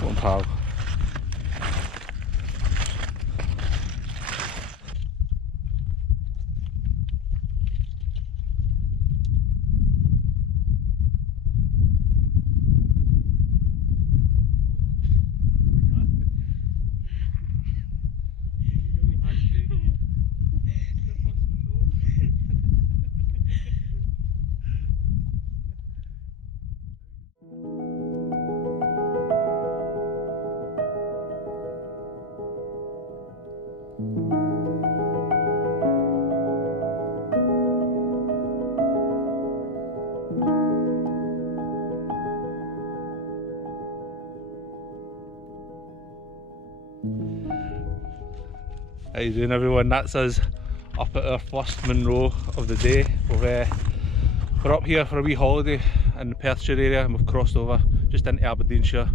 One pal. How you doing, everyone? That's us up at our first Munro of the day. We're up here for a wee holiday in the Perthshire area, and we've crossed over just into Aberdeenshire,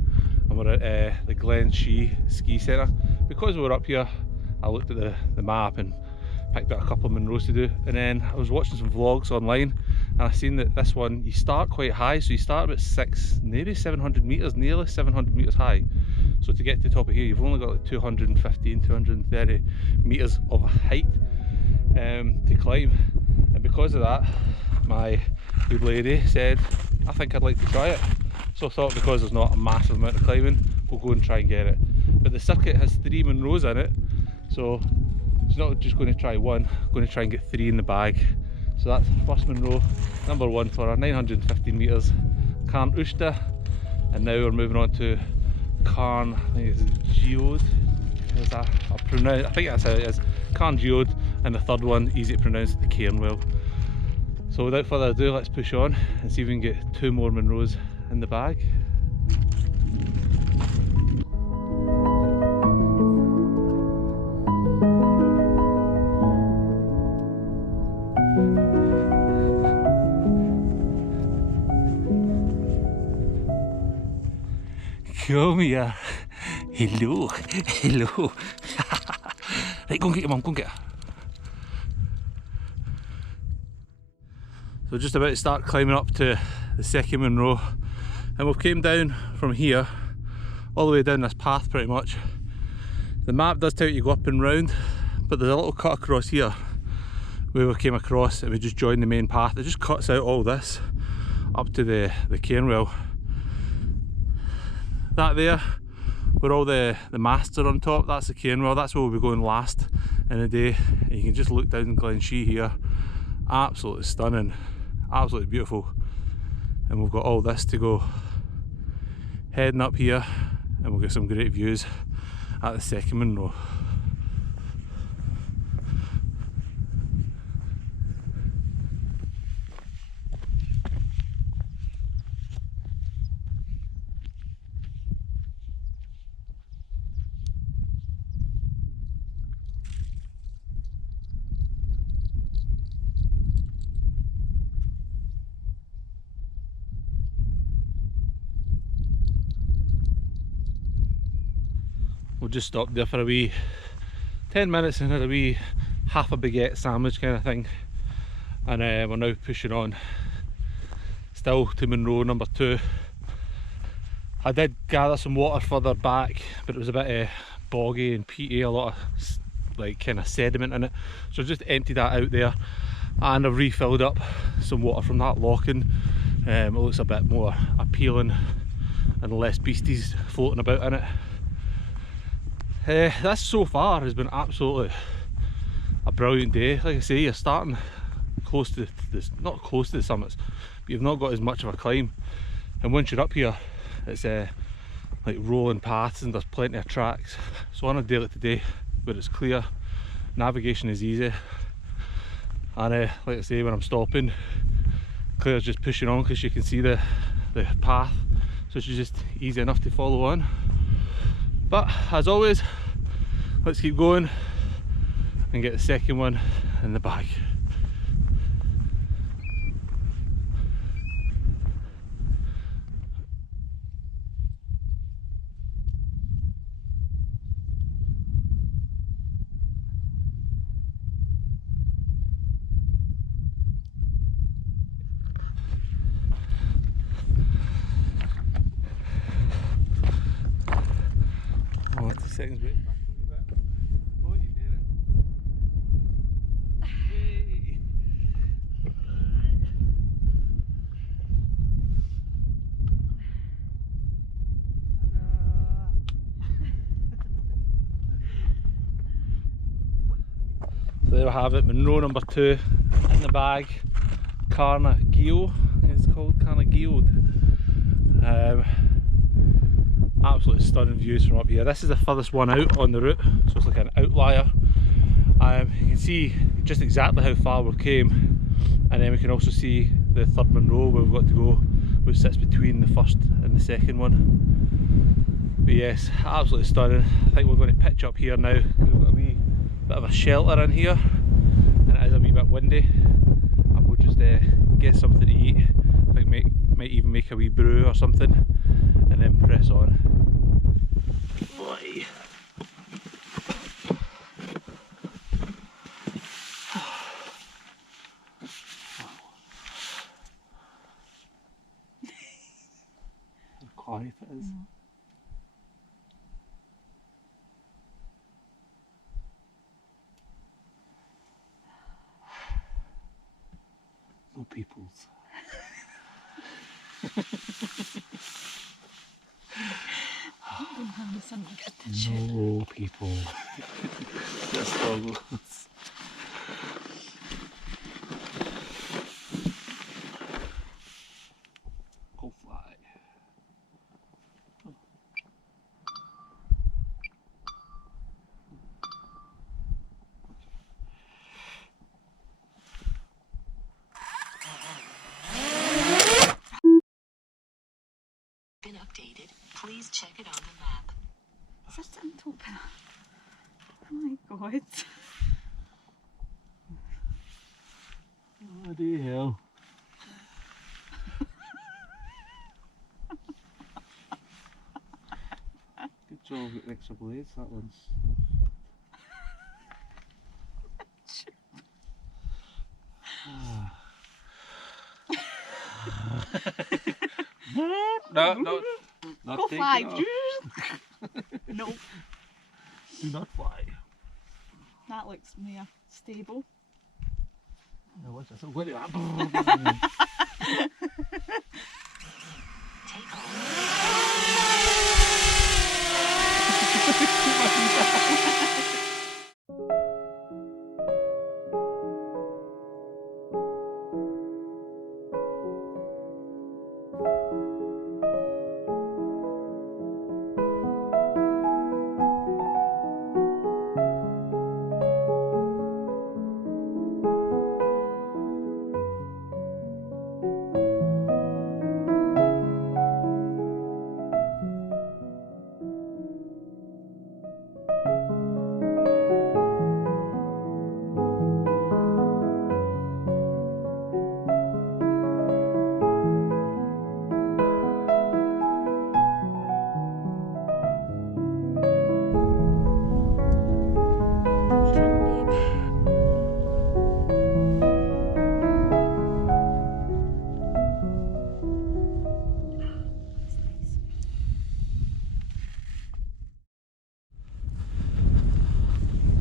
and we're at the Glenshee ski centre. Because we were up here, I looked at the map and picked out a couple of Munros to do, and then I was watching some vlogs online and I seen that this one, you start quite high, so you start about 700 metres, nearly 700 metres high. So to get to the top of here, you've only got like 215, 230 metres of height to climb. And because of that, my good lady said, I think I'd like to try it. So I thought, because there's not a massive amount of climbing, we'll go and try and get it. But the circuit has 3 Munros in it, so it's not just going to try one, I'm going to try and get 3 in the bag. So that's first Munro, number 1 for our 915 metres, Carn Aosda. And now we're moving on to Carn, I think it's Gheoidh. I think that's how it is. Carn Gheoidh, and the third one, easy to pronounce, the Cairnwell. So without further ado, let's push on and see if we can get 2 more Munros in the bag. Come here. Hello, hello. Right, go and get your mum, go and get her. So just about to start climbing up to the second Munro, and we've came down from here all the way down this path pretty much. The map does tell you to go up and round, but there's a little cut across here where we came across, and we just joined the main path. It just cuts out all this up to the Cairnwell. That there, where all the masts are on top, that's the Cairnwell. That's where we'll be going last in the day. And you can just look down Glenshee here. Absolutely stunning, absolutely beautiful. And we've got all this to go. Heading up here, and we'll get some great views at the second Munro. We'll just stop there for a wee 10 minutes and had a wee half a baguette sandwich kind of thing, and we're now pushing on still to Munro number 2. I did gather some water further back, but it was a bit boggy and peaty, a lot of like kind of sediment in it, so I just emptied that out there, and I've refilled up some water from that lock-in. It looks a bit more appealing and less beasties floating about in it. This so far has been absolutely a brilliant day. Like I say, you're starting close to this, not close to the summits, but you've not got as much of a climb. And once you're up here, it's like rolling paths and there's plenty of tracks. So on a day like today, where it's clear, navigation is easy, and like I say, when I'm stopping, Claire's just pushing on because you can see the path, so it's just easy enough to follow on. But as always, let's keep going and get the second one in the bag. Oh, 2 seconds, wait. Back a wee bit. Oh, you did it. Hey. So there we have it, Munro number 2 in the bag. Carn Aosda, I think it's called, Carn Aosda. Absolutely stunning views from up here. This is the furthest one out on the route, so it's like an outlier. You can see just exactly how far we came, and then we can also see the third Munro where we've got to go, which sits between the first and the second one. But yes, absolutely stunning. I think we're going to pitch up here now. We've got a wee bit of a shelter in here, and it is a wee bit windy, and we'll just get something to eat. I think might even make a wee brew or something, and then press on. Boy. How quiet it is. No peoples. No people. Just dogs. Go fly. Been updated. Please check it on the map. Is there something to open? Oh my god. Oh dear hell. Good job with extra blades, that one's No, not Go take fly. it off. No, Do not fly. that looks more stable. No, what's this? What is that? Take off.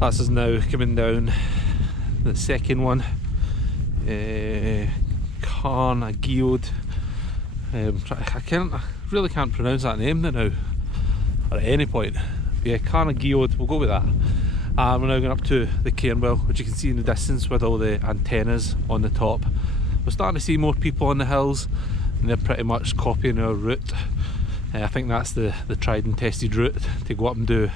That's us now coming down the second one, Carn Aosda. I really can't pronounce that name now, or at any point. But yeah, Carn Aosda, we'll go with that. And we're now going up to the Cairnwell, which you can see in the distance with all the antennas on the top. We're starting to see more people on the hills, and they're pretty much copying our route. I think that's the tried and tested route to go up and do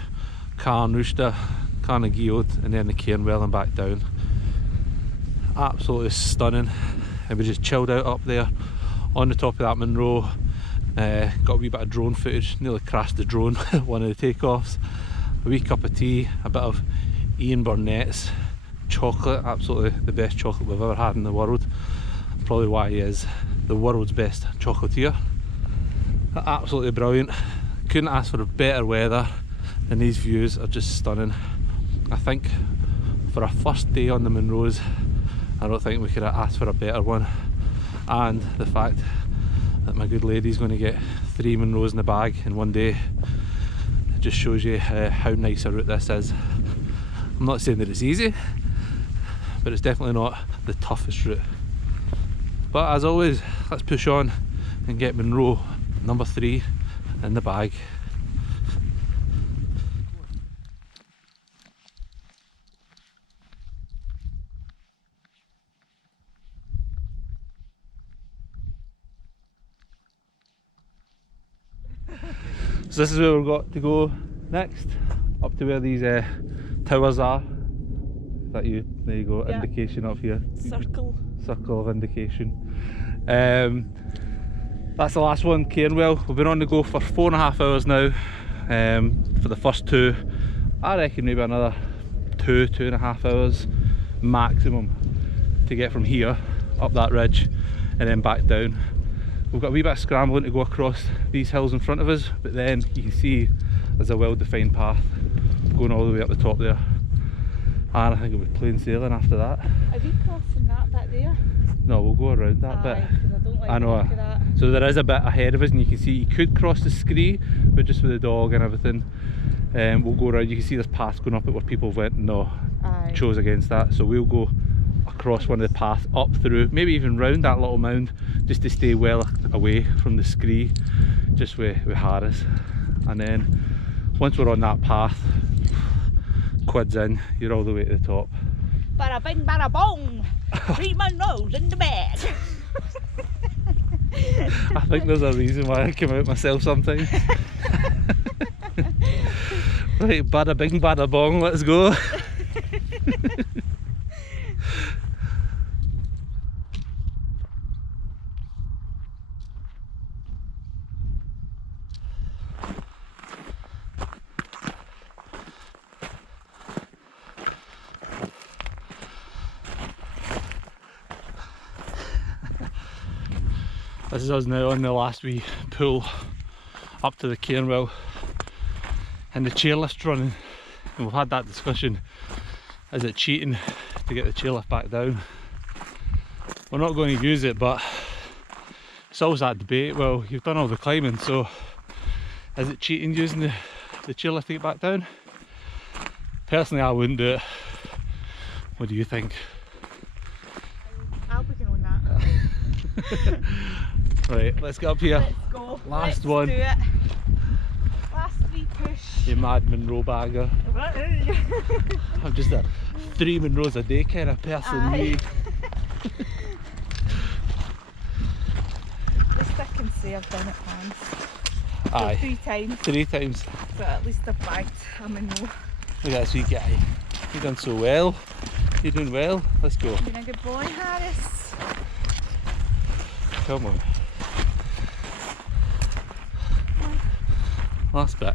Carn Aosda, Carn Gheoidh, and then the Cairnwell and back down. Absolutely stunning. And we just chilled out up there on the top of that Munro. Got a wee bit of drone footage, nearly crashed the drone one of the takeoffs. A wee cup of tea, a bit of Ian Burnett's chocolate, absolutely the best chocolate we've ever had in the world. Probably why he is the world's best chocolatier. Absolutely brilliant. Couldn't ask for a better weather, and these views are just stunning. I think for our first day on the Munros, I don't think we could have asked for a better one. And the fact that my good lady's going to get 3 Munros in the bag in one day, it just shows you how nice a route this is. I'm not saying that it's easy, but it's definitely not the toughest route. But as always, let's push on and get Munro number 3 in the bag. So this is where we've got to go next, up to where these towers are. There you go, yeah. Indication up here. Circle of indication. That's the last one, Cairnwell. We've been on the go for 4.5 hours now. For the first 2, I reckon maybe another 2.5 hours maximum to get from here up that ridge and then back down. We've got a wee bit of scrambling to go across these hills in front of us, but then you can see there's a well-defined path going all the way up the top there. And I think it'll be plain sailing after that. Are we crossing that bit there? No, we'll go around that bit. Because I don't like I know. the look of that. So there is a bit ahead of us, and you can see you could cross the scree, but just with the dog and everything, we'll go around. You can see this path going up at where people went. No, chose against that. So we'll go across one of the paths up through, maybe even round that little mound, just to stay well away from the scree, just with Harris. And then once we're on that path, quids in, you're all the way to the top. Bada bing, bada bong! 3 Munros in the bag! I think there's a reason why I come out myself sometimes. Right, bada bing, bada bong, let's go. This is us now on the last wee pull up to the Cairnwell, and the chairlift's running, and we've had that discussion. Is it cheating to get the chairlift back down? We're not going to use it, but it's always that debate. Well, you've done all the climbing, so is it cheating using the chairlift to get back down? Personally, I wouldn't do it. What do you think? I'll begin on that. Right, let's get up here. Let's go. Last one. Do it. Last 3 push. You mad Munro bagger. I'm just a 3 Munros a day kind of person. Me. Least I can say I've done it once. Aye. 3 times. 3 times. So at least I've bagged a Munro. Look at this wee guy. You've done so well. You're doing well. Let's go. You've been a good boy, Harris. Come on. Last bit.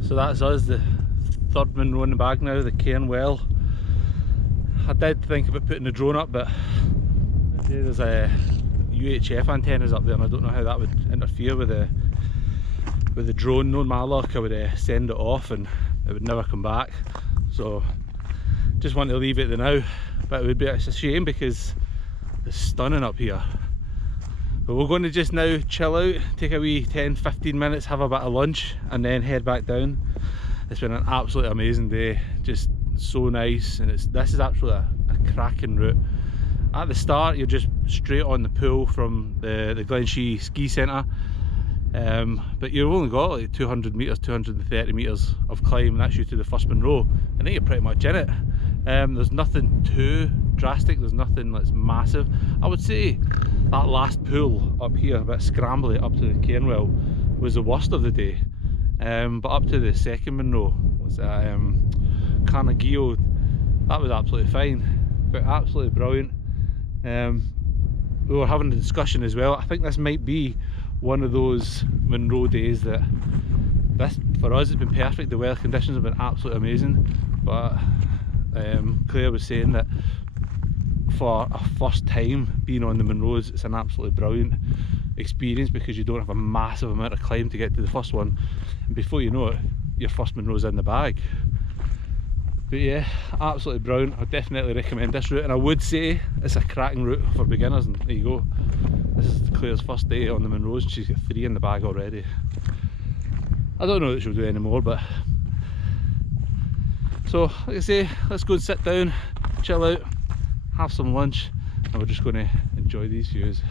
So that's us, the 3rd Munro in the bag now, the Cairnwell. I did think about putting the drone up, but there's a UHF antennas up there, and I don't know how that would interfere with the drone. Knowing my luck, I would send it off and it would never come back. So just want to leave it there now. But it's a shame because it's stunning up here. But we're going to just now chill out, take a wee 10-15 minutes, have a bit of lunch, and then head back down. It's been an absolutely amazing day, just so nice, and this is absolutely a cracking route. At the start, you're just straight on the pool from the Glenshee ski centre, but you've only got like 200 metres, 230 metres of climb, and that's you to the first Munro, and then you're pretty much in it. There's nothing too drastic, there's nothing that's massive. I would say that last pool up here, a bit scrambly up to the Cairnwell, was the worst of the day. But up to the second Munro, was Carn Aosda, that was absolutely fine, but absolutely brilliant. We were having a discussion as well. I think this might be one of those Munro days that for us it's been perfect. The weather conditions have been absolutely amazing, but Claire was saying that for a first time being on the Munros, it's an absolutely brilliant experience because you don't have a massive amount of climb to get to the first one, and before you know it, your first Munro's in the bag. But yeah, absolutely brilliant. I definitely recommend this route, and I would say it's a cracking route for beginners. And there you go, this is Claire's first day on the Munros and she's got 3 in the bag already. I don't know that she'll do any more, but so like I say, let's go and sit down, chill out, have some lunch, and we're just going to enjoy these views.